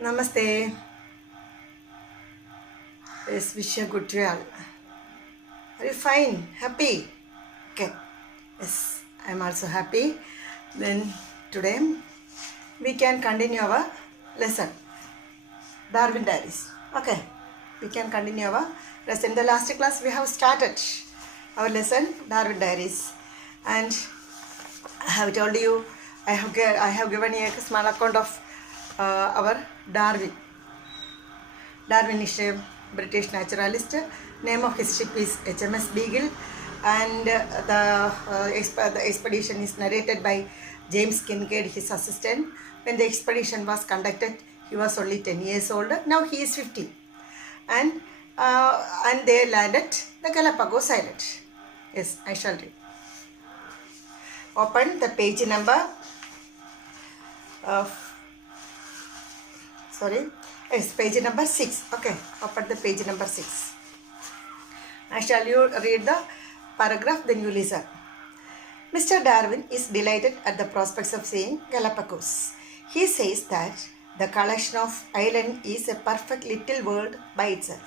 Namaste. Yes, wish you good to you all. Are you fine? Happy? Okay. Yes, I'm also happy. Then today we can continue our lesson. Darwin Diaries. Okay. We can continue our lesson. In the last class we have started our lesson Darwin Diaries, and I have told you I have given you a small account of our Darwin. Darwin is a British naturalist. Name of his ship is HMS Beagle, and the expedition is narrated by James Kincaid, his assistant. When the expedition was conducted, he was only 10 years old. Now he is 50, and they landed the Galapagos Island. Yes, I shall read. Open the page number. Yes, page number 6. Okay, open the page number 6. I shall you read the paragraph, then you listen. Mr. Darwin is delighted at the prospects of seeing Galapagos. He says that the collection of islands is a perfect little world by itself.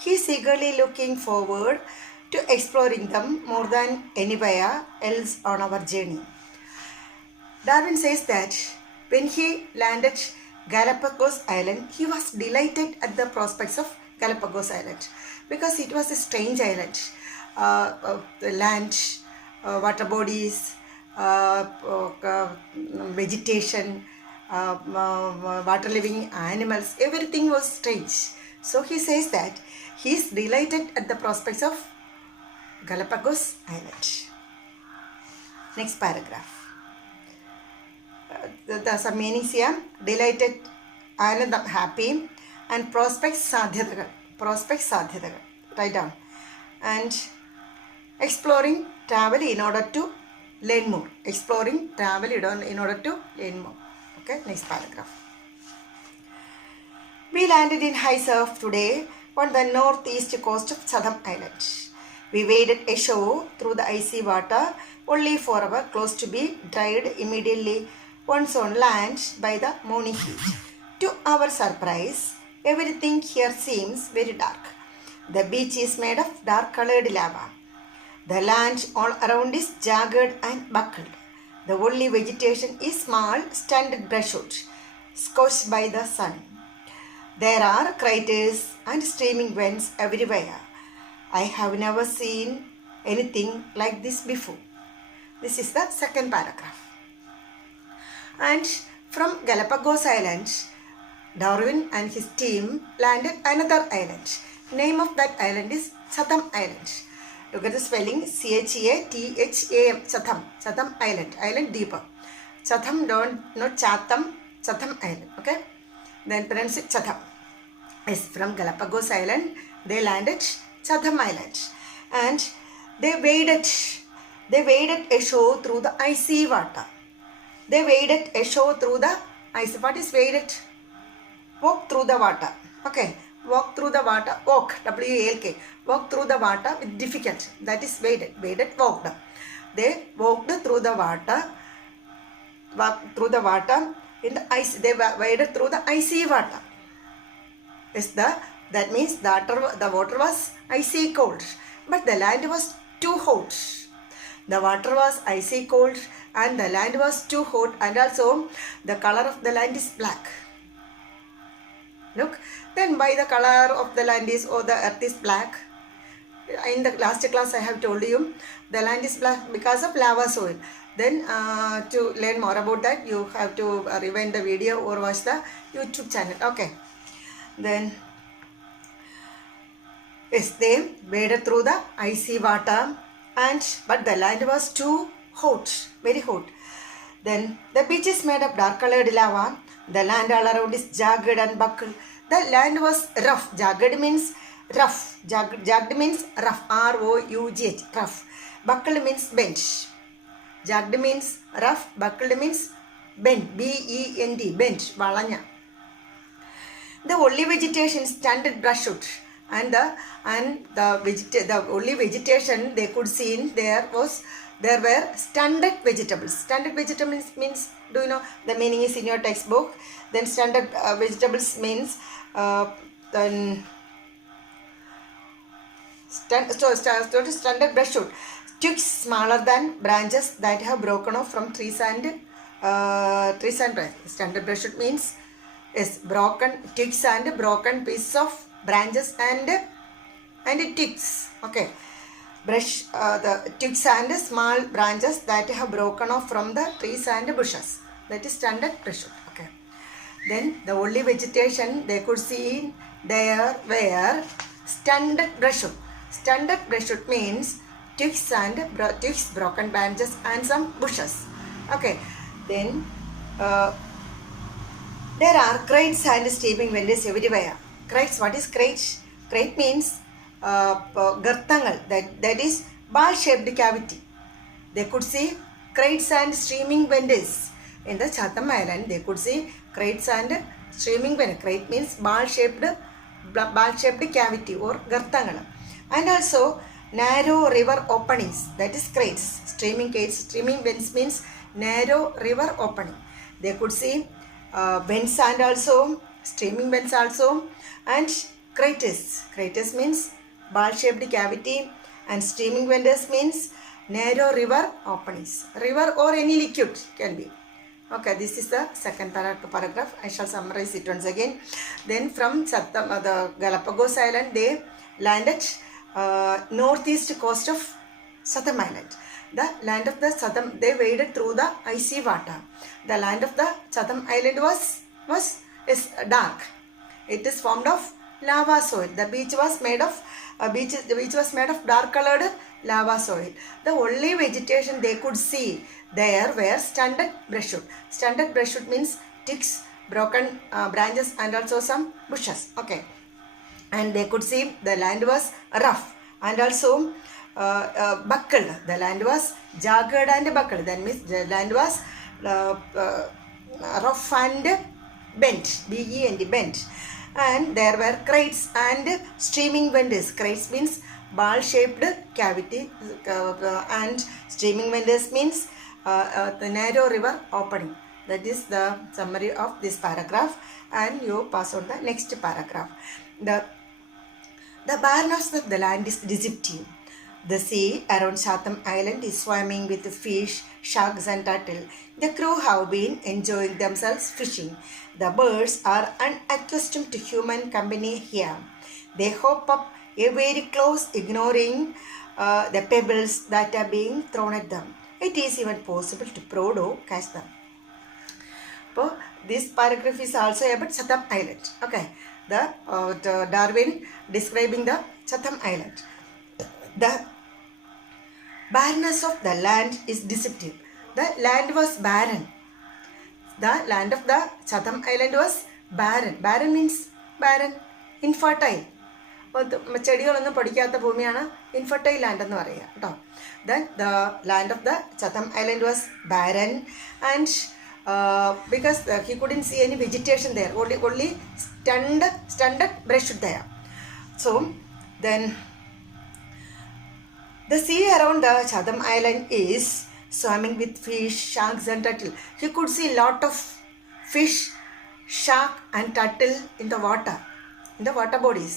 He is eagerly looking forward to exploring them more than anywhere else on our journey. Darwin says that when he landed Galapagos Island, he was delighted at the prospects of Galapagos Island because it was a strange island. The land, water bodies, vegetation, water living animals, everything was strange. So he says that he is delighted at the prospects of Galapagos Island. Next paragraph. The some meanings here: delighted, anandam, happy, and prospects sadhyatagal. Write down. And exploring, travel in order to learn more. Exploring, travel in order to learn more. Okay, next paragraph. We landed in high surf today on the northeast coast of Chatham Island. We waded ashore through the icy water only for our clothes to be dried immediately once on land by the morning heat. To our surprise, everything here seems very dark. The beach is made of dark-colored lava. The land all around is jagged and buckled. The only vegetation is small, stunted brushwood, scorched by the sun. There are craters and streaming vents everywhere. I have never seen anything like this before. This is the second paragraph. And from Galapagos Island, Darwin and his team landed another island. Name of that island is Chatham Island. Look at the spelling: Chatham. Chatham Island. Island deeper. Chatham, not Chatham. Chatham Island. Okay. Then pronounce it Chatham. Yes, from Galapagos Island, they landed Chatham Island, and they waded ashore through the icy water. They waded ashore through the ice. What is waded? Walk through the water. Okay. Walk through the water. Walk. W-A-L-K. Walk through the water with difficulty. That is waded. Waded, walked. They walked through the water. Walked through the water in the ice. They waded through the icy water. Yes, that means the water was icy cold. But the land was too hot. The water was icy cold and the land was too hot, and also the color of the land is black. Look, then why the color of the land is, or the earth is black? In the last class I have told you the land is black because of lava soil. Then to learn more about that, you have to rewind the video or watch the YouTube channel. Okay. Then yes, they waded through the icy water, but the land was too hot, very hot. Then the beach is made of dark-colored lava. The land all around is jagged and buckled. The land was rough. Jagged means rough. Jagged means rough. R-O-U-G-H. Rough. Buckled means bent. Jagged means rough. Buckled means bent. B-E-N-D. Bent. Valanya. The only vegetation is stunted brushwood. And the only vegetation they could see in there was there were stunted vegetables. Stunted vegetables means, do you know the meaning is in your textbook? Then stunted vegetables means then stunted brushwood, twigs smaller than branches that have broken off from trees and branches. Stunted brushwood means yes, broken twigs and broken pieces of branches and twigs. Okay, the twigs and small branches that have broken off from the trees and bushes. That is stunted brushwood. Okay. Then the only vegetation they could see there were stunted brushwood. Stunted brushwood means twigs, broken branches, and some bushes. Okay. Then there are crates and steaming vendors everywhere. Crates. What is crate? Crate means gartangal. That is ball-shaped cavity. They could see crates and streaming vendors in the Chatham Island. They could see crates and streaming vendors. Crate means ball-shaped cavity or gartangal. And also narrow river openings. That is crates. Streaming vents means narrow river opening. They could see vents and also streaming vents also, and craters. Craters means ball-shaped cavity, and streaming vents means narrow river openings. River or any liquid can be. Okay, this is the second paragraph. I shall summarize it once again. Then from the Galapagos Island, they landed northeast coast of Chatham Island. The land of the Chatham, they waded through the icy water. The land of the Chatham Island is dark. It is formed of lava soil. The beach was made of dark colored lava soil. The only vegetation they could see there were stunted brushwood. Stunted brushwood means twigs, broken branches, and also some bushes. Okay, and they could see the land was rough and also buckled. The land was jagged and buckled. That means the land was rough and bent. B-E-N-D, bent. And there were crates and streaming vendors. Crates means ball-shaped cavity, and streaming vendors means the narrow river opening. That is the summary of this paragraph, and you pass on the next paragraph. The barrenness of the land is deceptive. The sea around Chatham Island is swarming with fish, sharks, and turtle. The crew have been enjoying themselves fishing. The birds are unaccustomed to human company here. They hop up very close, ignoring the pebbles that are being thrown at them. It is even possible to prod or catch them. So, this paragraph is also about Chatham Island. Okay, the Darwin describing the Chatham Island. The barrenness of the land is deceptive. The land was barren. The land of the Chatham Island was barren. Barren means barren, infertile. ചെടികളൊന്നും പൊടിക്കാത്ത ഭൂമിയാണ് infertile land എന്ന് പറയുക കേട്ടോ. Then the land of the Chatham Island was barren, and because he couldn't see any vegetation there, only stunted brushwood there. So then the sea around the Chatham Island is swarming with fish, sharks, and turtle. He could see a lot of fish, shark, and turtle in the water bodies.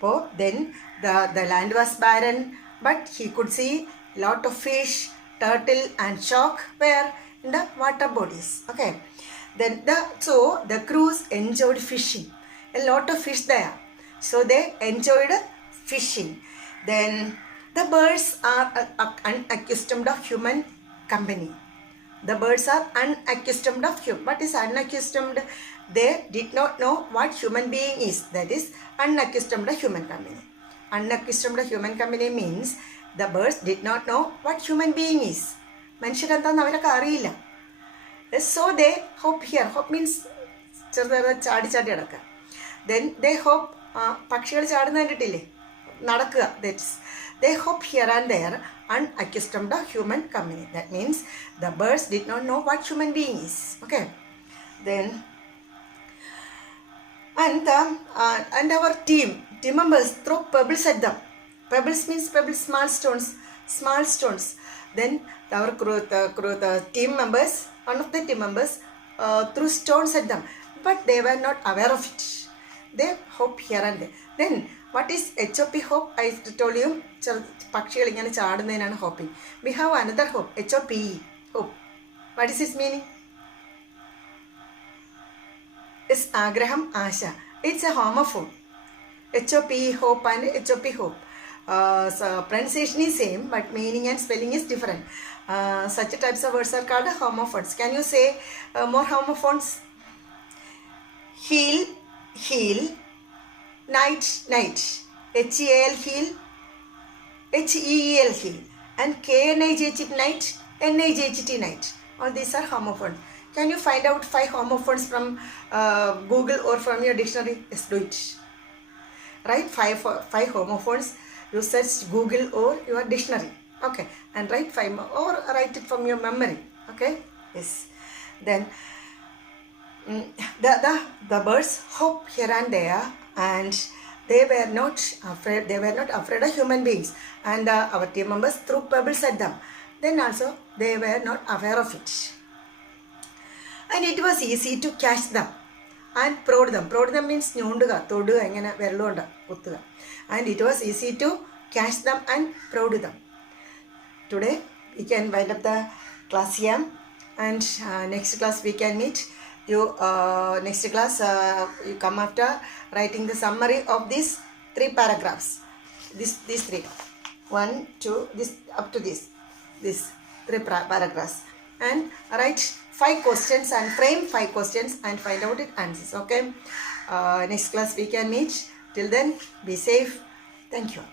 So then the land was barren, but he could see a lot of fish, turtle, and shark were in the water bodies. Okay. Then the crews enjoyed fishing. A lot of fish there, so they enjoyed fishing. Then the birds are unaccustomed of human company. The birds are unaccustomed of human. What is unaccustomed? They did not know what human being is. That is unaccustomed of human company. Unaccustomed of human company means the birds did not know what human being is. മനുഷ്യരെന്താന്ന് അവരൊക്കെ അറിയില്ല. So they hop here. Hop means ചാടി കിടക്കുക. Then they hop. പക്ഷികൾ ചാടുന്ന കണ്ടിട്ടില്ലേ? നടക്കുക. That's they hop here and there, unaccustomed of human company. That means the birds did not know what human being is. Okay. Then and our team members throw pebbles at them. Pebbles means pebbles, small stones. Then the team members, one of the team members threw stones at them, but they were not aware of it. They hop here and there. Then what is HOP hop? I told you, പക്ഷികൾ ഇങ്ങനെ ചാടുന്നതിനാണ് hopping. We have another hop, HOPE, hope. What is its meaning? It's ആഗ്രഹം, ആശ. It's a homophone. HOPE, hope and HOP, hope. So pronunciation is same, but meaning and spelling is different. Such types of words are called homophones. Can you say more homophones? Heel, heel. Night, night. HEAL, heel. HEEL, heel. And KNIGHT, night. NIGHT, night. All these are homophones. Can you find out 5 homophones from Google or from your dictionary? Yes, do it. Write 5 homophones. You search Google or your dictionary. Okay. And write 5 more, or write it from your memory. Okay. Yes. Then the birds hop here and there, and they were not afraid of human beings, and our team members threw pebbles at them. Then also they were not aware of it, and it was easy to catch them and prod them. Prod them means ഞോണ്ടുക, തൊടുക, ഇങ്ങനെ വെള്ളമുണ്ട് കുത്തുക. And it was easy to catch them and prod them. Today we can wind up the class here, and next class we can meet. Next class you come after writing the summary of these 3 paragraphs. These 3, 1, 2, this up to this 3 paragraphs, and write 5 questions and frame 5 questions and find out its answers. Okay. Next class we can meet. Till then, be safe. Thank you.